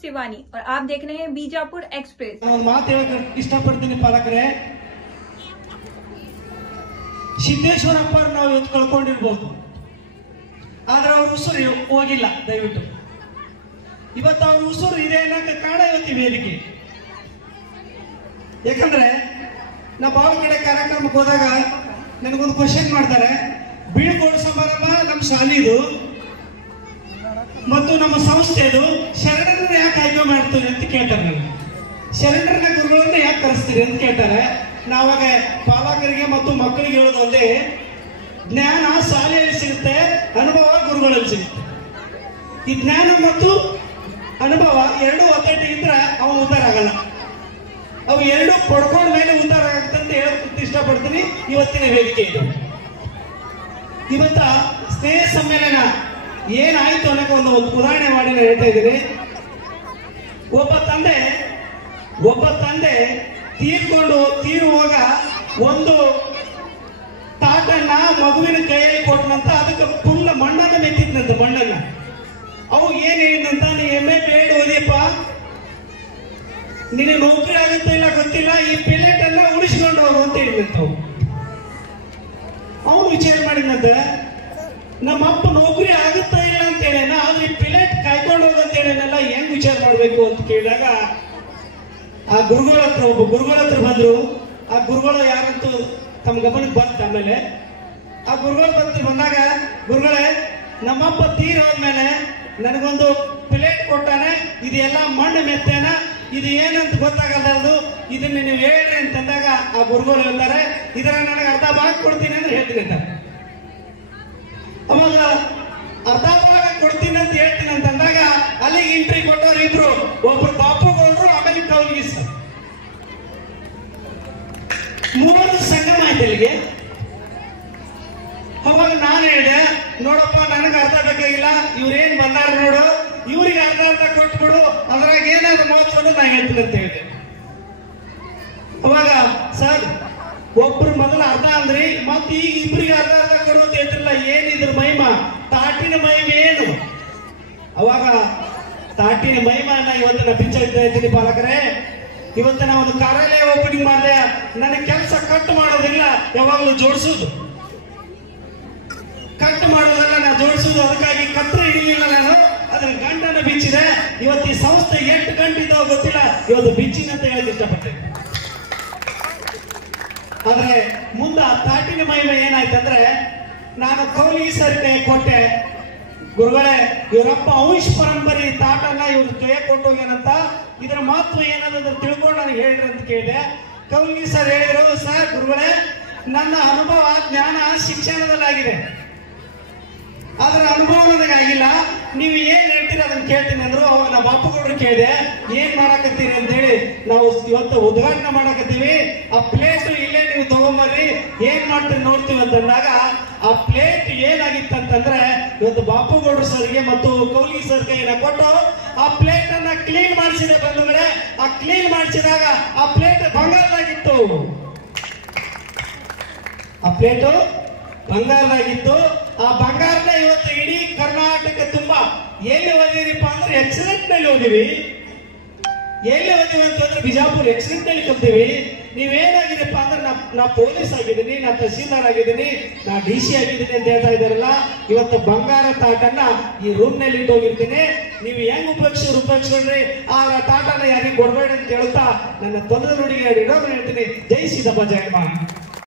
शिवानी और आप देख रहे हैं बीजापुर एक्सप्रेस। ಮಾತು ಹೇಳಕ್ಕೆ ಇಷ್ಟಪಡ್ತೀನಿ ಪಾಲಕರೇ, ಸಿದ್ದೇಶ್ವರಪ್ಪ ನಾವು ಇವತ್ತು ಕಳ್ಕೊಂಡಿರ್ಬೋದು, ಆದ್ರೆ ಅವ್ರ ಉಸಿರು ಹೋಗಿಲ್ಲ. ದಯವಿಟ್ಟು ಇವತ್ತು ಅವ್ರ ಉಸಿರು ಇದೆ ಅನ್ನೋಕೆ ಕಾರಣ ಇವತ್ತು ವೇದಿಕೆ. ಯಾಕಂದ್ರೆ ನಾ ಭಾಳ ಕಡೆ ಕಾರ್ಯಕ್ರಮಕ್ಕೆ ಹೋದಾಗ ನನಗೊಂದು ಕ್ವಶನ್ ಮಾಡ್ತಾರೆ, ಬೀಳ್ಕೊಡು ಸಮಾರಂಭ ನಮ್ಮ ಶಾಲಿದು ಮತ್ತು ನಮ್ಮ ಸಂಸ್ಥೆದು ಶರಣರನ್ನ ಯಾಕೆ ಆಯ್ಕೆ ಮಾಡ್ತೀರಿ ಅಂತ ಕೇಳ್ತಾರೆ. ನನಗೆ ಶರಣರನ್ನ ಗುರುಗಳನ್ನ ಯಾಕೆ ಕರೆಸ್ತೀರಿ ಅಂತ ಕೇಳ್ತಾರೆ. ನಾವಾಗ ಪಾಲಕರಿಗೆ ಮತ್ತು ಮಕ್ಕಳಿಗೆ ಹೇಳೋದು ಒಂದೇ, ಜ್ಞಾನ ಶಾಲೆಯಲ್ಲಿ ಸಿಗುತ್ತೆ, ಅನುಭವ ಗುರುಗಳಲ್ಲಿ ಸಿಗುತ್ತೆ. ಈ ಜ್ಞಾನ ಮತ್ತು ಅನುಭವ ಎರಡೂ ಒತ್ತಟ್ಟಿಗಿದ್ರೆ ಅವ ಉದ್ಧಾರ ಆಗಲ್ಲ. ಅವು ಎರಡು ಪಡ್ಕೊಂಡ ಮೇಲೆ ಉದ್ಧಾರ ಆಗುತ್ತೆ ಅಂತ ಹೇಳಕ್ ಇಷ್ಟಪಡ್ತೀನಿ. ಇವತ್ತಿನ ವೇದಿಕೆ ಇದು. ಇವತ್ತ ಸ್ನೇಹ ಸಮ್ಮೇಳನ ಏನಾಯ್ತು ಅನ್ನೋಕೆ ಒಂದು ಉದಾಹರಣೆ ಮಾಡಿ ನಾನು ಹೇಳ್ತಾ ಇದ್ದೀನಿ. ಒಬ್ಬ ತಂದೆ ತೀರುವಾಗ ಒಂದು ತಾಟನ್ನ ಮಗುವಿನ ಕೈಯಲ್ಲಿ ಕೊಟ್ಟನಂತ, ಅದಕ್ಕೆ ಫುಲ್ ಮಣ್ಣನ್ನ ಮೆತ್ತಿದ್ನಂತ. ಮಣ್ಣನ್ನ ಅವು ಏನ್ ಹೇಳಿದಂತ, ನೀ MA BEd ಓದಿಯಪ್ಪ, ನಿನಗೆ ನೌಕರಿ ಆಗುತ್ತೆ ಇಲ್ಲ ಗೊತ್ತಿಲ್ಲ, ಈ ಪೆಲೆಟ್ ಅನ್ನ ಉಳಿಸ್ಕೊಂಡು ಹೋಗು ಅಂತ ಹೇಳಿದಂತ. ಅವನು ವಿಚಾರ ಮಾಡಿದಂತ, ನಮ್ಮ ಅಪ್ಪ ನೌಕರಿ ಆಗುತ್ತಾ ಇಲ್ಲ ಅಂತ ಹೇಳೇನ, ಆದ್ರೆ ಈ ಪಿಲೆಟ್ ಕಾಯ್ಕೊಂಡು ಹೋಗಂತ ಹೇಳೇನಲ್ಲ, ಹೆಂಗ್ ವಿಚಾರ ಮಾಡ್ಬೇಕು ಅಂತ ಕೇಳಿದಾಗ ಆ ಒಬ್ಬ ಗುರುಗಳ ಹತ್ರ ಬಂದ್ರು. ಆ ಗುರುಗಳು ಯಾರಂತೂ ತಮ್ಮ ಗಮನಕ್ಕೆ ಬಂತ. ಆಮೇಲೆ ಆ ಗುರುಗಳ ಬಂದಾಗ, ಗುರುಗಳೇ ನಮ್ಮಪ್ಪ ತೀರೋದ್ಮೇಲೆ ನನಗೊಂದು ಪಿಲೇಟ್ ಕೊಟ್ಟಾನೆ, ಇದು ಎಲ್ಲ ಮಣ್ಣು ಮೆತ್ತೇನ, ಇದು ಏನಂತ ಗೊತ್ತಾಗಲ್ಲ, ಇದನ್ನ ನೀವು ಹೇಳ್ರಿ ಅಂತಂದಾಗ ಆ ಗುರುಗಳು ಹೇಳ್ತಾರೆ, ಇದರ ನನಗೆ ಅರ್ಧ ಭಾಗ ಕೊಡ್ತೀನಿ ಅಂತ ಹೇಳ್ತೀನಿ ಅಂತ. ಅವಾಗ ಅರ್ಧ ಭಾಗ ಕೊಡ್ತೀನಿ ಅಂತ ಹೇಳ್ತೀನಿ ಅಂತಂದಾಗ ಅಲ್ಲಿಗೆ ಎಂಟ್ರಿ ಕೊಟ್ಟವ್ರು ಇಬ್ರು, ಒಬ್ರು ಬಾಪುಗೌಡ್ರು, ಆಮೇಲೆ ಕೌಲ್ಗಿ ಸರ್. ಮೂವರು ಸಂಗಮ ಆಯ್ತು ಅಲ್ಲಿಗೆ. ಅವಾಗ ನಾನು ಹೇಳಿದೆ, ನೋಡಪ್ಪ ನನಗೆ ಅರ್ಧ ಬೇಕಾಗಿಲ್ಲ, ಇವ್ರೇನ್ ಬಂದಾರ ನೋಡು, ಇವ್ರಿಗೆ ಅರ್ಧ ಕೊಟ್ಬಿಡು, ಅದ್ರಾಗ ಏನಾದ್ರು ಮಹತ್ವ ನಾ ಹೇಳ್ತೀನಿ ಅಂತ ಹೇಳಿದೆ. ಅವಾಗ ಸರ್ ಒಬ್ರು ಮೊದಲು ಅರ್ಧ ಅಂದ್ರಿ, ಮತ್ತೆ ಈಗ ಇಬ್ರಿಗೆ ಅರ್ಧ ಕೊಡುವಂತ ಹೇಳ್ತಿರಲ್ಲ, ಏನಿದ್ರ ಮಹಿಮಾ, ತಾಟಿನ ಮಹಿಮೆ ಏನು? ಅವಾಗ ತಾಟಿನ ಮಹಿಮನ್ನ ಇವತ್ತು ನಾ ಬಿಚ್ಚಿಡ್ತಾ ಇದ್ದೀನಿ ಪಾಲಕರೇ. ಇವತ್ತು ನಾ ಒಂದು ಕಾರ್ಯಾಲಯ ಓಪನಿಂಗ್ ಮಾಡಿದೆ, ನನಗೆ ಕೆಲಸ ಕಟ್ ಮಾಡೋದಿಲ್ಲ, ಯಾವಾಗಲೂ ಜೋಡಿಸೋದು. ಕಟ್ ಮಾಡೋದಲ್ಲ, ನಾ ಜೋಡಿಸೋದು. ಅದಕ್ಕಾಗಿ ಕತ್ರೆ ಹಿಡಿಲಿಲ್ಲ ನಾನು, ಅದ್ರ ಗಂಟನ್ನ ಬಿಚ್ಚಿದೆ. ಇವತ್ತು ಈ ಸಂಸ್ಥೆ 8 ಗಂಟೆ ಇದ್ದಾವ ಗೊತ್ತಿಲ್ಲ, ಇವತ್ತು ಬಿಚ್ಚಿನ ಅಂತ ಹೇಳಕ್ ಇಷ್ಟಪಟ್ಟೆ. ಆದ್ರೆ ಮುಂದ ತಾಟಿನ ಮಹಿಮೆ ಏನಾಯ್ತಂದ್ರೆ, ನಾನು ಕೌಲ್ಗಿ ಸರ್ ಕೈ ಕೊಟ್ಟೆ, ಗುರುಗಳೇ ಇವರಪ್ಪ ವಂಶ ಪರಂಪರೆ ತಾಟನ್ನ ಇವ್ರು ಕೈ ಕೊಟ್ಟೋಗ್ಯಾನಂತ, ಇದರ ಮಹತ್ವ ಏನಂದ್ರೆ ತಿಳ್ಕೊಂಡು ನನಗೆ ಹೇಳ್ರಿ ಅಂತ ಕೇಳಿದೆ. ಕೌಲ್ಗಿ ಸರ್ ಹೇಳಿದ್ರು, ಸರ್ ಗುರುಗಳೇ ನನ್ನ ಅನುಭವ ಜ್ಞಾನ ಶಿಕ್ಷಣದಲ್ಲಾಗಿದೆ, ಅದರ ಅನುಭವ ನನಗಾಗಿಲ್ಲ, ನೀವು ಏನ್ ಹೇಳ್ತೀರಿ ಅದನ್ನ ಕೇಳ್ತೀನಿ ಅಂದ್ರು. ಅವಾಗ ನಾವು ಬಾಪುಗೌಡ್ರು ಕೇಳಿದೆ, ಏನ್ ಮಾಡಾಕತ್ತೀರಿ ಅಂತ ಹೇಳಿ. ನಾವು ಇವತ್ತು ಉದ್ಘಾಟನೆ ಮಾಡಾಕತ್ತೀವಿ, ಆ ಪ್ಲೇಟ್ ಇಲ್ಲೇ ನೀವು ತಗೊಂಬರ್ರಿ, ಏನ್ ಮಾಡ್ತೀರಿ ನೋಡ್ತೀವಿ ಅಂತಂದಾಗ, ಆ ಪ್ಲೇಟ್ ಏನಾಗಿತ್ತಂತಂದ್ರೆ, ಇವತ್ತು ಬಾಪುಗೌಡ್ರು ಸರ್ಗೆ ಮತ್ತು ಕೌಲ್ಗಿ ಸರ್ ಕೈನ ಕೊಟ್ಟು ಆ ಪ್ಲೇಟ್ ಅನ್ನ ಕ್ಲೀನ್ ಮಾಡಿಸಿದೆ ಬಂಧುಗಳೇ. ಆ ಕ್ಲೀನ್ ಮಾಡಿಸಿದಾಗ ಆ ಪ್ಲೇಟ್ ಬಂಗಾರದಾಗಿತ್ತು. ಆ ಪ್ಲೇಟು ಬಂಗಾರದಾಗಿತ್ತು. ಆ ಬಂಗಾರನ ಇವತ್ತು ಇಡೀ ಕರ್ನಾಟಕ ತುಂಬಾ ಎಲ್ಲಿ ಓದಿರಿಪ್ಪ ಅಂದ್ರೆ ಎಕ್ಸಲೆಂಟ್ ನಲ್ಲಿ ಓದಿವಿ. ಎಲ್ಲಿ ಓದಿವಿ ಅಂತಂದ್ರೆ ಬಿಜಾಪುರ ಎಕ್ಸಲೆಂಟ್ ನಲ್ಲಿ ಕಲ್ತೀವಿ. ನೀವೇನಾಗಿದೆಪ್ಪ ಅಂದ್ರೆ ನಾ ಪೊಲೀಸ್ ಆಗಿದ್ದೀನಿ, ನಾ ತಹಸೀಲ್ದಾರ್ ಆಗಿದ್ದೀನಿ, ನಾ DC ಆಗಿದ್ದೀನಿ ಅಂತ ಹೇಳ್ತಾ ಇದ್ದಾರಲ್ಲ. ಇವತ್ತು ಬಂಗಾರ ತಾಟನ್ನ ಈ ರೂಮ್ ನಲ್ಲಿ ಇಟ್ಟೋಗಿರ್ತೀನಿ, ನೀವು ಹೆಂಗ್ ಉಪಯೋಗಿಸ್ರಿ, ಆ ತಾಟನ್ನ ಯಾರಿಗೆ ಕೊಡ್ಬೇಡಿ ಅಂತ ಹೇಳ್ತಾ ನನ್ನ ತೊಂದರೆ ನುಡಿಗೆ ಇಡೋದು ಹೇಳ್ತೀನಿ. ಜೈ ಸಿದ್ದಪ್ಪ ಜಯಮ್ಮ.